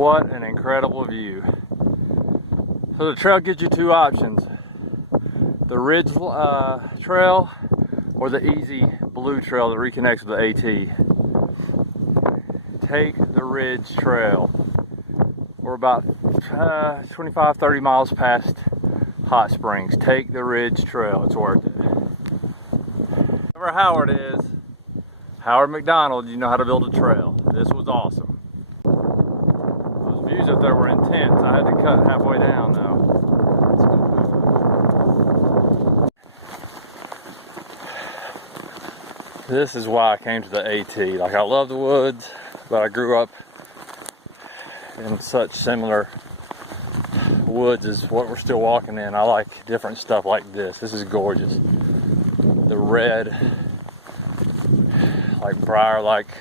What an incredible view. So the trail gives you two options. The Ridge trail or the easy blue trail that reconnects with the AT. Take the Ridge trail. We're about 25-30 miles past Hot Springs. Take the Ridge trail, it's worth it. Whoever Howard is, Howard McDonald, you know how to build a trail. This was awesome. Those views up there were intense. I had to cut halfway down though. This is why I came to the AT. Like, I love the woods, but I grew up in such similar woods as what we're still walking in. I like different stuff like this. This is gorgeous. The red, like briar-like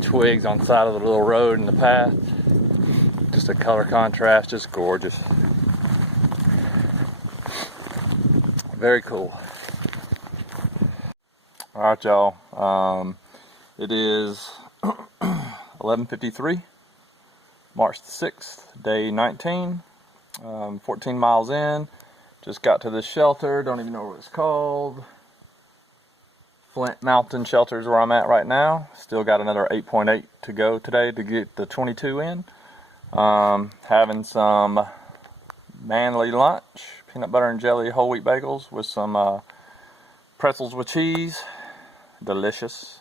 twigs on the side of the little road in the path. Just a color contrast, just gorgeous. Very cool. All right, y'all. It is 11:53, March the 6th, day 19. 14 miles in. Just got to this shelter. Don't even know what it's called. Flint Mountain Shelter is where I'm at right now. Still got another 8.8 to go today to get the 22 in. Having some manly lunch. Peanut butter and jelly whole wheat bagels with some pretzels with cheese. Delicious.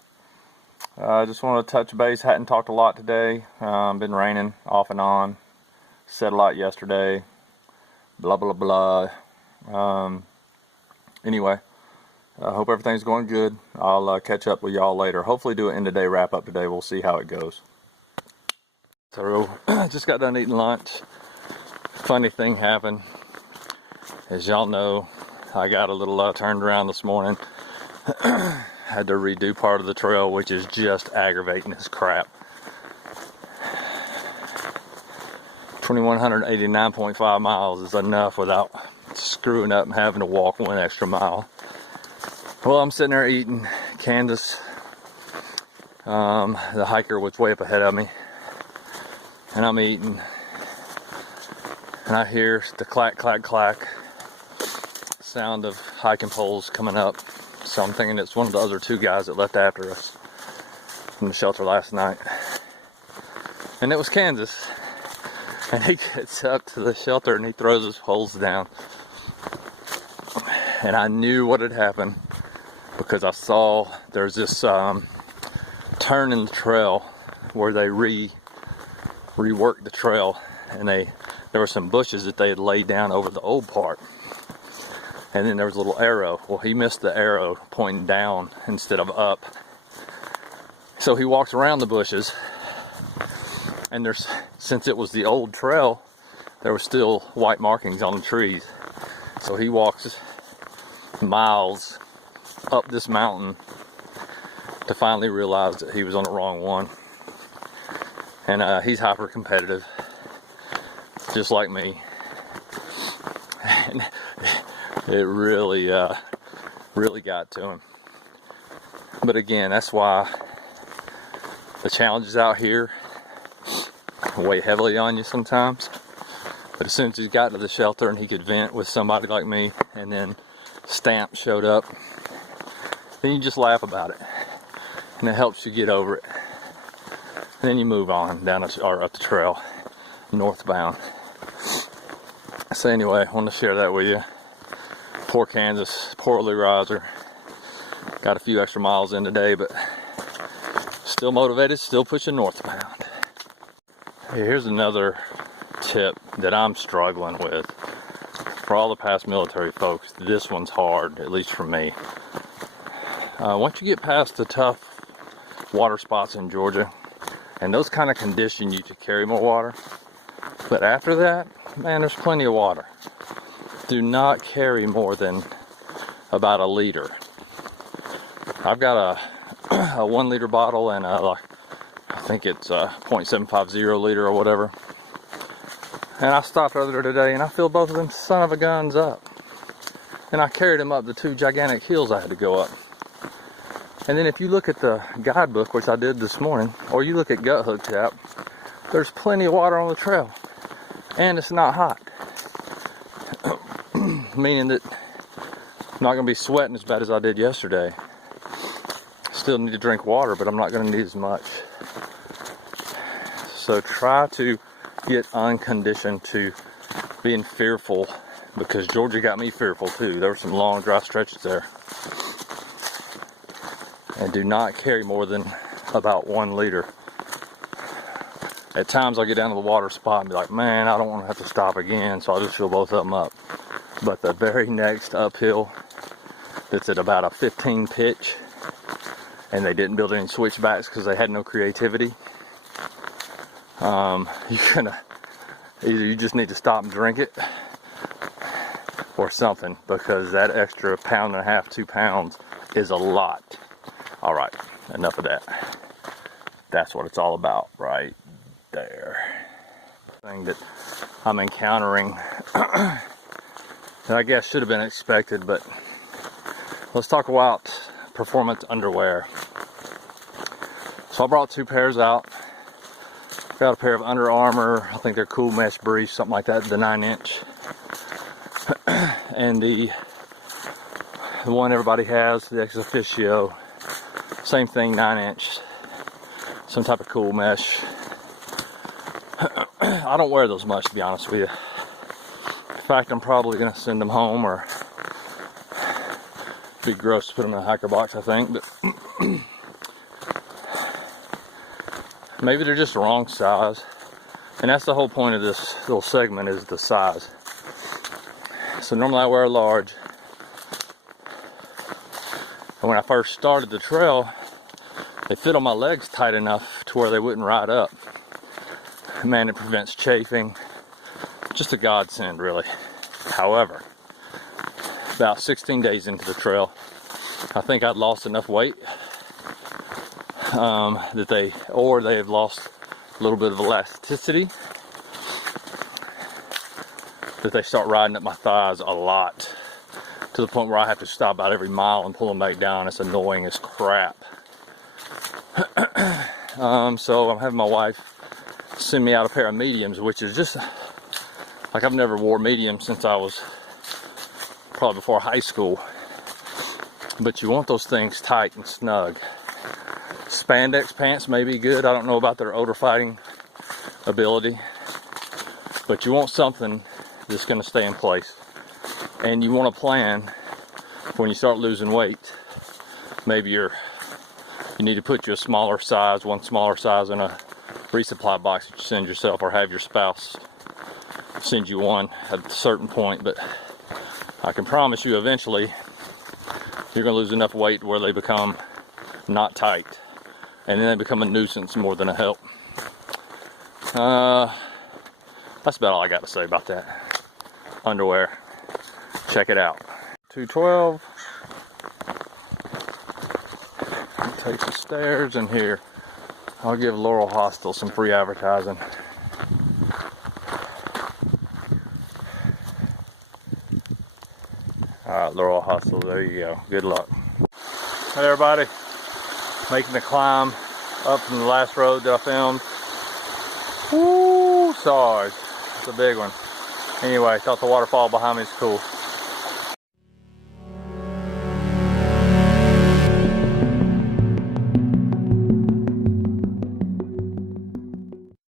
Just wanted to touch base. Hadn't talked a lot today. Been raining off and on. Said a lot yesterday. Blah blah blah. Anyway, I hope everything's going good. I'll catch up with y'all later. Hopefully do an end of day wrap up today. We'll see how it goes. So just got done eating lunch. Funny thing happened. As y'all know, I got a little turned around this morning. Had to redo part of the trail, which is just aggravating as crap. 2,189.5 miles is enough without screwing up and having to walk one extra mile. Well, I'm sitting there eating. Kansas, the hiker was way up ahead of me, and I'm eating, and I hear the clack, clack, clack sound of hiking poles coming up. So I'm thinking it's one of the other two guys that left after us from the shelter last night. And it was Kansas. And he gets up to the shelter and he throws his poles down. And I knew what had happened because I saw there's this turn in the trail where they reworked the trail, and there were some bushes that they had laid down over the old part. And then there was a little arrow. Well, he missed the arrow pointing down instead of up. So he walks around the bushes, and since it was the old trail, there were still white markings on the trees. So he walks miles up this mountain to finally realize that he was on the wrong one. And he's hyper competitive, just like me. And it really got to him. But again, that's why the challenges out here weigh heavily on you sometimes. But as soon as he got to the shelter and he could vent with somebody like me, and then Stamp showed up, then you just laugh about it, and it helps you get over it. And then you move on down up the trail, northbound. So anyway, I want to share that with you. Poor Kansas, poor Lee Riser. Got a few extra miles in today, but still motivated, still pushing northbound. Hey, here's another tip that I'm struggling with. For all the past military folks, this one's hard, at least for me. Once you get past the tough water spots in Georgia, and those kind of condition you to carry more water, but after that, man, there's plenty of water. Do not carry more than about a liter. I've got a 1 liter bottle and I think it's a 0.750 liter or whatever. And I stopped earlier today and I filled both of them son of a guns up. And I carried them up the 2 gigantic hills I had to go up. And then if you look at the guidebook, which I did this morning, or you look at Gut Hook Tap, there's plenty of water on the trail, and it's not hot. Meaning that I'm not going to be sweating as bad as I did yesterday. Still need to drink water, but I'm not going to need as much. So try to get unconditioned to being fearful, because Georgia got me fearful too. There were some long dry stretches there. And do not carry more than about 1 liter. At times I'll get down to the water spot and be like, man, I don't want to have to stop again, so I'll just fill both of them up. But the very next uphill, that's at about a 15 pitch, and they didn't build any switchbacks because they had no creativity, you're gonna, either you just need to stop and drink it or something, because that extra 1.5 pounds, 2 pounds is a lot. All right, enough of that. That's what it's all about right there. Thing that I'm encountering that I guess should have been expected, but let's talk about performance underwear. So I brought 2 pairs out. Got a pair of Under Armour, I think they're Cool Mesh Briefs, something like that, the 9-inch. And the one everybody has, the Ex Officio, same thing, 9-inch, some type of cool mesh. I don't wear those much, to be honest with you. In fact, I'm probably going to send them home, or be gross to put them in a hiker box, I think. But maybe they're just the wrong size. And that's the whole point of this little segment, is the size. So normally I wear a large. And when I first started the trail, they fit on my legs tight enough to where they wouldn't ride up. Man, it prevents chafing. Just a godsend, really. However, about 16 days into the trail, I think I'd lost enough weight that they have lost a little bit of elasticity, that they start riding up my thighs a lot, to the point where I have to stop about every mile and pull them back down. It's annoying as crap. So I'm having my wife send me out a pair of mediums, which is just like, I've never wore mediums since I was probably before high school. But you want those things tight and snug. Spandex pants may be good. I don't know about their odor fighting ability, but you want something that's going to stay in place. And you want to plan when you start losing weight. Maybe you need to put you a smaller size, one smaller size, in a resupply box that you send yourself, or have your spouse send you one at a certain point. But I can promise you, eventually you're going to lose enough weight where they become not tight, and then they become a nuisance more than a help. That's about all I got to say about that underwear. Check it out. 212. Take the stairs in here. I'll give Laurel Hostel some free advertising. Alright, Laurel Hostel, there you go. Good luck. Hey everybody, making the climb up from the last road that I filmed. Woo, sorry, it's a big one. Anyway, thought the waterfall behind me is cool.